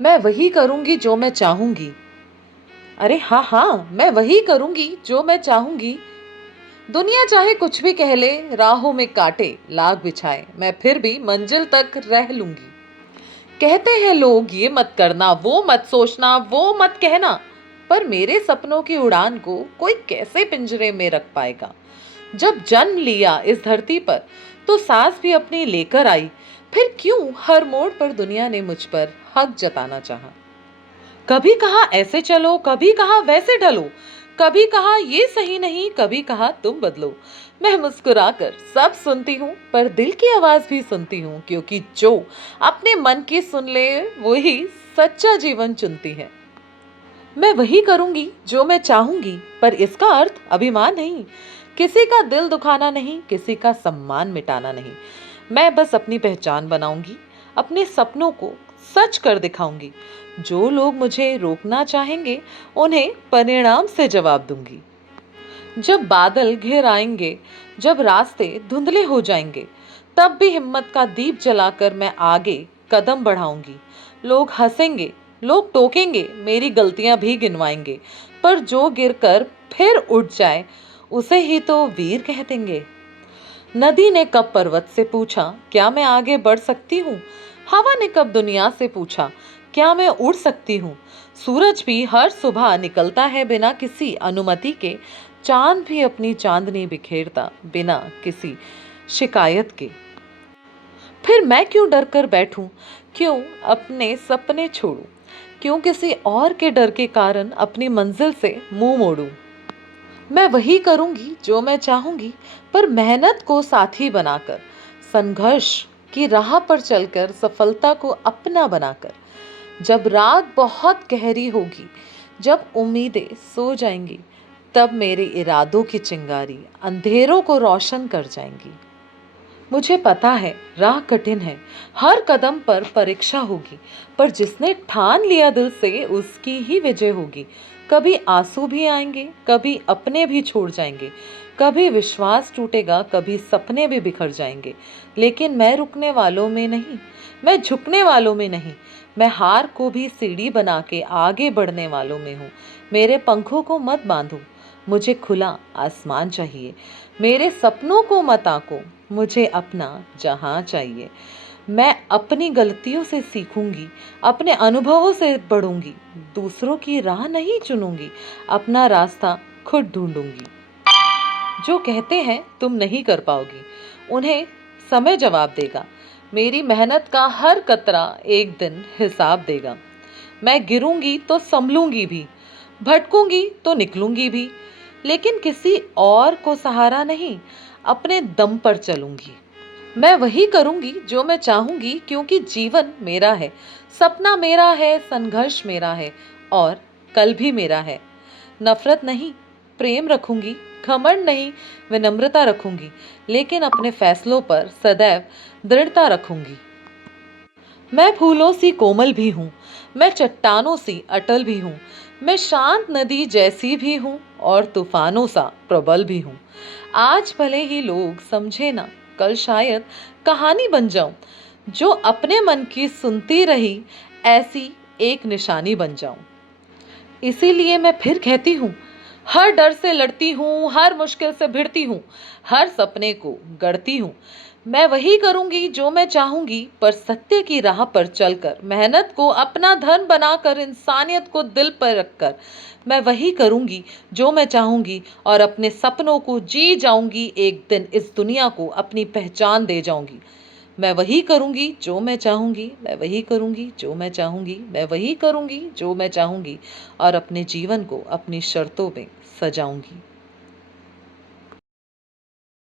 मैं वही करूंगी जो मैं चाहूंगी। अरे हाँ हाँ, मैं वही करूंगी जो मैं चाहूंगी। दुनिया चाहे कुछ भी कह ले, राहों में कांटे लाख बिछाए, मैं फिर भी मंजिल तक रह लूंगी। कहते हैं लोग ये मत करना, वो मत सोचना, वो मत कहना, पर मेरे सपनों की उड़ान को कोई कैसे पिंजरे में रख पाएगा। जब जन्म लिया इस धरती पर तो सांस भी अपनी लेकर आई, फिर क्यों हर मोड़ पर दुनिया ने मुझ पर हक जताना चाहा। कभी कहा ऐसे चलो, कभी कहा वैसे ढलो, कभी कहा ये सही नहीं, कभी कहा तुम बदलो। मैं मुस्कुराकर सब सुनती हूँ, पर दिल की आवाज भी सुनती हूँ, क्योंकि जो अपने मन की सुन ले वही सच्चा जीवन चुनती है। मैं वही करूंगी जो मैं चाहूंगी, पर इसका अर्थ अभिमान नहीं, किसी का दिल दुखाना नहीं, किसी का सम्मान मिटाना नहीं। मैं बस अपनी पहचान बनाऊंगी, अपने सपनों को सच कर दिखाऊंगी। जो लोग मुझे रोकना चाहेंगे उन्हें परिणाम से जवाब दूंगी। जब बादल घिर आएंगे, जब रास्ते धुंधले हो जाएंगे, तब भी हिम्मत का दीप जलाकर मैं आगे कदम बढ़ाऊंगी। लोग हंसेंगे, लोग टोकेंगे, मेरी गलतियां भी गिनवाएंगे, पर जो गिरकर फिर उठ जाए उसे ही तो वीर कह देंगे। नदी ने कब पर्वत से पूछा क्या मैं आगे बढ़ सकती हूँ। हवा ने कब दुनिया से पूछा क्या मैं उड़ सकती हूँ। सूरज भी हर सुबह निकलता है बिना किसी अनुमति के। चांद भी अपनी चांदनी बिखेरता बिना किसी शिकायत के। फिर मैं क्यों डर कर बैठूं, क्यों अपने सपने छोड़ूं, क्यों किसी और के डर के कारण अपनी मंजिल से मुंह मोड़ूं। मैं वही करूंगी जो मैं चाहूंगी, पर मेहनत को साथी बनाकर, संघर्ष की राह पर चलकर, सफलता को अपना बनाकर। जब रात बहुत गहरी होगी, जब उम्मीदें सो जाएंगी, तब मेरे इरादों की चिंगारी अंधेरों को रोशन कर जाएंगी। मुझे पता है राह कठिन है, हर कदम पर परीक्षा होगी, पर जिसने ठान लिया दिल से उसकी ही विजय होगी। कभी आंसू भी आएंगे, कभी अपने भी छोड़ जाएंगे, कभी विश्वास टूटेगा, कभी सपने भी बिखर जाएंगे, लेकिन मैं रुकने वालों में नहीं, मैं झुकने वालों में नहीं, मैं हार को भी सीढ़ी बना के आगे बढ़ने वालों में हूँ। मेरे पंखों को मत बांधो, मुझे खुला आसमान चाहिए। मेरे सपनों को मत आको, मुझे अपना जहां चाहिए। मैं अपनी गलतियों से सीखूंगी, अपने अनुभवों से बढ़ूंगी, दूसरों की राह नहीं चुनूंगी, अपना रास्ता खुद ढूंढूंगी। जो कहते हैं तुम नहीं कर पाओगी, उन्हें समय जवाब देगा। मेरी मेहनत का हर कतरा एक दिन हिसाब देगा। मैं गिरूंगी तो संभलूंगी भी, भटकूंगी तो निकलूंगी भी, लेकिन किसी और को सहारा नहीं, अपने दम पर चलूंगी। मैं वही करूंगी जो मैं चाहूंगी, क्योंकि जीवन मेरा है, सपना मेरा है, संघर्ष मेरा है, और कल भी मेरा है। नफरत नहीं, प्रेम रखूंगी, घमंड नहीं, विनम्रता रखूंगी, लेकिन अपने फैसलों पर सदैव दृढ़ता रखूंगी। मैं फूलों सी कोमल भी हूँ, मैं चट्टानों सी अटल भी हूँ, मैं शांत नदी जैसी भी हूँ और तूफानों सा प्रबल भी हूँ। आज भले ही लोग समझे ना, कल शायद कहानी बन जाऊं, जो अपने मन की सुनती रही ऐसी एक निशानी बन जाऊं। इसीलिए मैं फिर कहती हूँ, हर डर से लड़ती हूँ, हर मुश्किल से भिड़ती हूँ, हर सपने को गढ़ती हूँ। मैं वही करूंगी जो मैं चाहूंगी, पर सत्य की राह पर चलकर, मेहनत को अपना धर्म बनाकर, इंसानियत को दिल पर रखकर। मैं वही करूंगी जो मैं चाहूंगी और अपने सपनों को जी जाऊंगी। एक दिन इस दुनिया को अपनी पहचान दे जाऊंगी। मैं वही करूंगी जो मैं चाहूंगी, मैं वही करूंगी जो मैं चाहूंगी, मैं वही करूंगी जो मैं चाहूंगी, और अपने जीवन को अपनी शर्तों में सजाऊंगी।